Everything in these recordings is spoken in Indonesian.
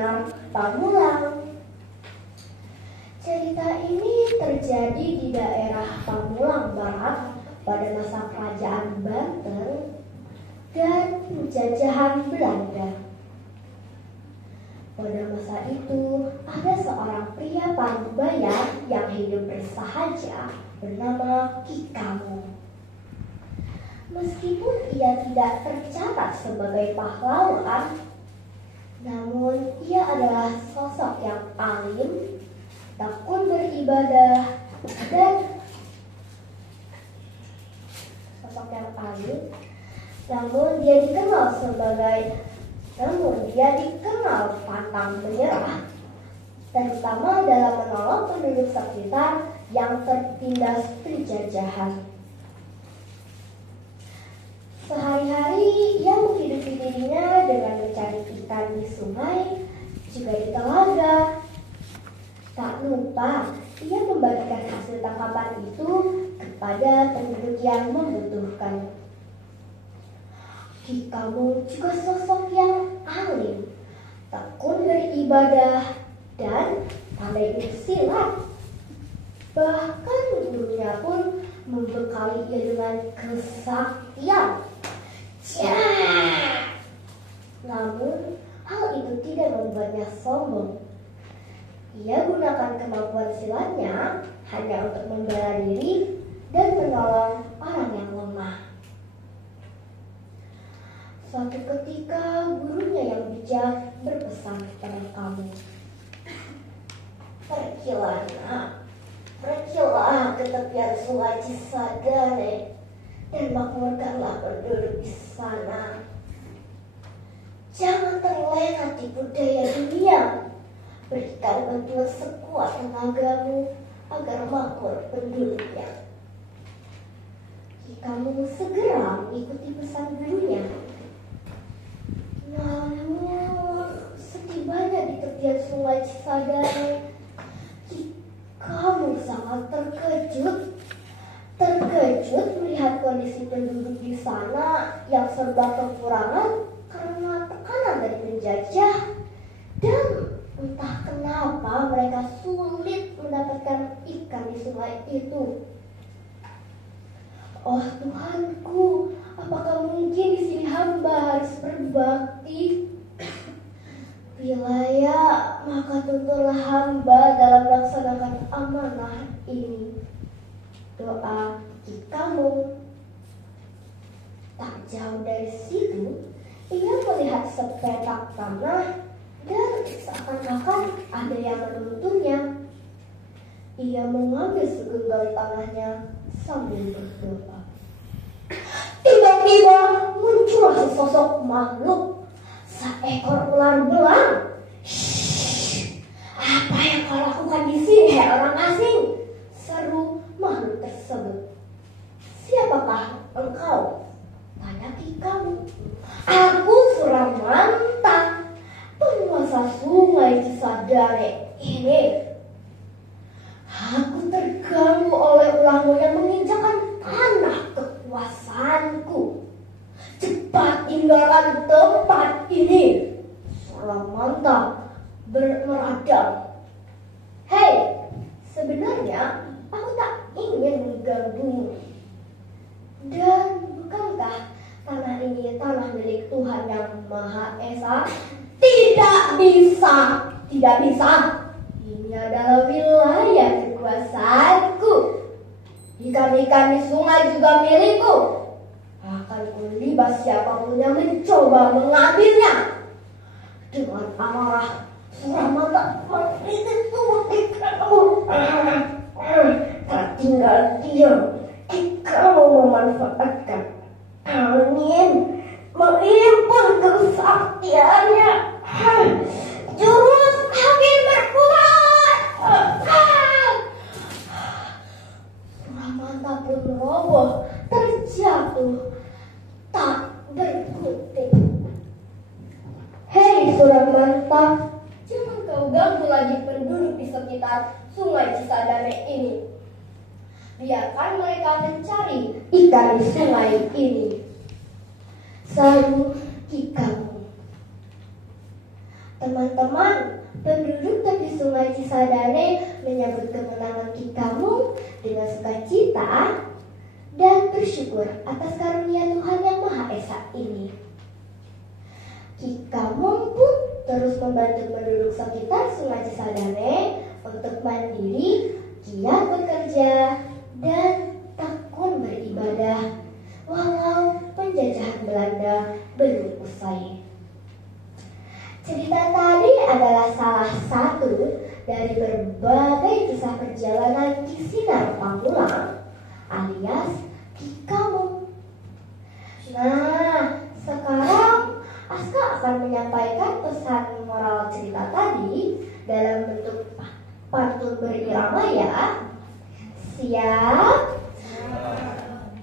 Sinar Pamulang. Cerita ini terjadi di daerah Pamulang Barat pada masa kerajaan Banten dan penjajahan Belanda. Pada masa itu, ada seorang pria Parubaya yang hidup bersahaja bernama Ki Kamung. Meskipun ia tidak tercatat sebagai pahlawan, namun ia adalah sosok yang alim, tekun beribadah, dan namun dia dikenal pantang menyerah, terutama dalam menolong penduduk sekitar yang tertindas penjajahan. Sehari-hari ia menghidupi dirinya dengan mencari ikan di sungai, juga di telaga. Tak lupa, ia membagikan hasil tangkapan itu kepada penduduk yang membutuhkan. Ki Kamung juga sosok yang alim, tekun beribadah, dan pandai bersilat. Bahkan gurunya pun membekali ia dengan kesaktian. Namun, hal itu tidak membuatnya sombong. Ia gunakan kemampuan silatnya hanya untuk membela diri dan menolong orang yang lemah. Suatu ketika, gurunya yang bijak berpesan kepada Kamung, "Pergilah nak, pergilah ke tepian sungai Cisadane dan makmurkanlah penduduk di sana. Jangan terlena tipu daya dunia. Berikan bantuan sekuat tenagamu agar makmur penduduknya." Ki Kamung segera mengikuti pesan gurunya. Namun, setibanya di tepian sungai Cisadane, Ki Kamung sangat terkejut melihat kondisi penduduk di sana yang serba kekurangan karena tekanan dari penjajah, dan entah kenapa mereka sulit mendapatkan ikan di sungai itu. "Oh Tuhanku, apakah mungkin di sini hamba harus berbakti? Bila ya, maka tuntunlah hamba dalam melaksanakan amanah ini." Doa Ki Kamung. Tak jauh dari situ, ia melihat sepetak tanah dan seakan-akan ada yang menuntunnya. Ia mengambil segenggam tanahnya sambil berdoa. Tiba-tiba muncul sesosok makhluk, seekor ular belang. "Apa yang kau lakukan di sini, hai orang asing?" seru makhluk tersebut. "Siapakah engkau?" tanya Ki Kamung. "Aku Suramanta, penguasa sungai Cisadane ini. Aku terganggu oleh ulahmu yang menginjakan tanah kekuasaanku. Cepat tinggalkan tempat ini." Suramanta meradang. "Hei, sebenarnya aku tak ingin mengganggumu. Dan bukankah tanah ini tanah milik Tuhan yang Maha Esa?" Tidak bisa. Ini adalah wilayah kekuasaanku. Ikan-ikan di sungai juga milikku. Akan kulibas siapapun yang mencoba mengambilnya. Dengan amarah, Suramanta menggigit tubuh Ki Kamung. Tak tinggal diam, Ki Kamung memanfaatkan angin, mengimpun kesaktiannya. Jurus angin berkuat. Suramanta pun roboh, terjatuh, tak berkutik. "Hei Suramanta, jangan kau ganggu lagi penduduk di sekitar sungai Cisadane ini. Biarkan mereka mencari ikan di sungai ini," seru Ki Kamung. Teman-teman, penduduk tepi Sungai Cisadane menyambut kemenangan Ki Kamung dengan sukacita dan bersyukur atas karunia Tuhan Yang Maha Esa ini. Ki Kamung pun terus membantu penduduk sekitar Sungai Cisadane untuk mandiri, giat bekerja, dan tekun beribadah walau penjajahan Belanda belum usai. Cerita tadi adalah salah satu dari berbagai kisah perjalanan Ki Sinar Pamulang alias Ki Kamung. Nah, sekarang Aska akan menyampaikan pesan moral cerita tadi dalam bentuk pantun berirama ya. Siap?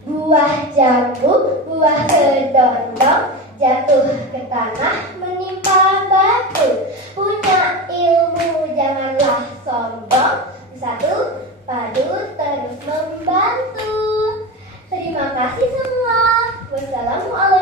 Buah jambu, buah kedondong, jatuh ke tanah menimpa batu. Punya ilmu janganlah sombong, satu padu terus membantu. Terima kasih semua. Wassalamualaikum.